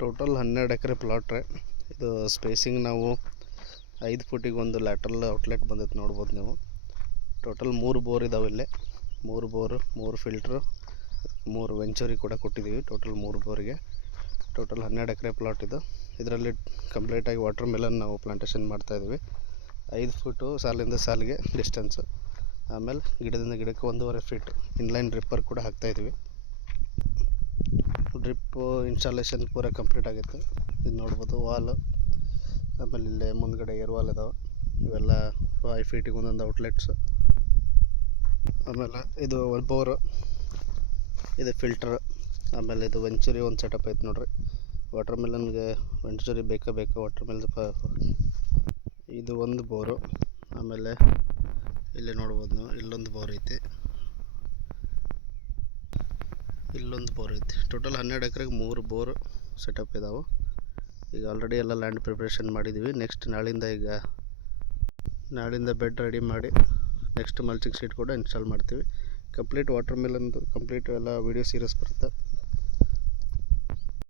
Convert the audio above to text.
Total 12 ಎಕರೆ plot ರೀ. ಇದು spacing ನಾವು 5 ಫುಟಿಗೆ ಒಂದು ಲ್ಯಾಟ್ರಲ್ ಔಟ್ಲೆಟ್ ಬಂದೈತೆ ನೋಡ್ಬೋದು ನೀವು. ಟೋಟಲ್ 3 ಬೋರ್ ಇದಾವೆ ಇಲ್ಲಿ. 3 ಬೋರು, 3 ಫಿಲ್ಟ್ರು, 3 ವೆಂಚುರಿ ಕೂಡ ಕೊಟ್ಟಿದ್ದೀವಿ. ಟೋಟಲ್ 3 ಬೋರಿಗೆ ಟೋಟಲ್ 12 ಎಕರೆ ಪ್ಲಾಟ್ ಇದು. ಇದರಲ್ಲಿ ಕಂಪ್ಲೀಟಾಗಿ ವಾಟರ್ ಮೆಲನ್ ನಾವು ಪ್ಲಾಂಟೇಶನ್ ಮಾಡ್ತಾಯಿದ್ದೀವಿ. 5 ಫುಟು ಸಾಲಿಂದ ಸಾಲಿಗೆ ಡಿಸ್ಟೆನ್ಸು. ಆಮೇಲೆ ಗಿಡದಿಂದ ಗಿಡಕ್ಕೆ 1.5 ಫೀಟ್ ಇನ್ಲೈನ್ ಡ್ರಿಪ್ಪರ್ ಕೂಡ ಹಾಕ್ತಾಯಿದ್ದೀವಿ. ಡ್ರಿಪ್ಪು ಇನ್ಸ್ಟಾಲೇಷನ್ ಪೂರ ಕಂಪ್ಲೀಟ್ ಆಗಿತ್ತು. ಇದು ನೋಡ್ಬೋದು ವಾಲ್. ಆಮೇಲೆ ಇಲ್ಲೇ ಮುಂದ್ಗಡೆ ಏರ್ ವಾಲ್ ಇದಾವೆ. ಇವೆಲ್ಲ 5 ಫೀಟಿಗೆ ಒಂದೊಂದು ಔಟ್ಲೆಟ್ಸು. ಆಮೇಲೆ ಇದು ಬೋರು, ಇದು ಫಿಲ್ಟ್ರ್. ಆಮೇಲೆ ಇದು ವೆಂಚುರಿ ಒಂದು ಸೆಟಪ್ ಐತೆ ನೋಡ್ರಿ. ವಾಟರ್ ಮೆಲನ್ಗೆ ವೆಂಚುರಿ ಬೇಕಾ ವಾಟರ್ ಮೆಲನ್. ಇದು ಒಂದು ಬೋರು. ಆಮೇಲೆ ಇಲ್ಲಿ ನೋಡ್ಬೋದು ನೀವು, ಇಲ್ಲೊಂದು ಬೋರ್ ಐತಿ, ಇಲ್ಲೊಂದು ಬೋರ್ ಐತಿ. ಟೋಟಲ್ 12 ಎಕರೆಗೆ 3 ಬೋರ್ ಸೆಟಪ್ ಇದಾವೆ. ಈಗ ಆಲ್ರೆಡಿ ಎಲ್ಲ ಲ್ಯಾಂಡ್ ಪ್ರಿಪ್ರೇಷನ್ ಮಾಡಿದ್ದೀವಿ. ನೆಕ್ಸ್ಟ್ ನಾಳಿಂದ ಬೆಡ್ ರೆಡಿ ಮಾಡಿ ನೆಕ್ಸ್ಟ್ ಮಲ್ಚಿಂಗ್ ಶೀಟ್ ಕೂಡ ಇನ್ಸ್ಟಾಲ್ ಮಾಡ್ತೀವಿ. ಕಂಪ್ಲೀಟ್ ವಾಟರ್ ಮೆಲನ್ದು ಕಂಪ್ಲೀಟ್ ಎಲ್ಲ ವೀಡಿಯೋ ಸೀರೀಸ್ ಬರುತ್ತೆ.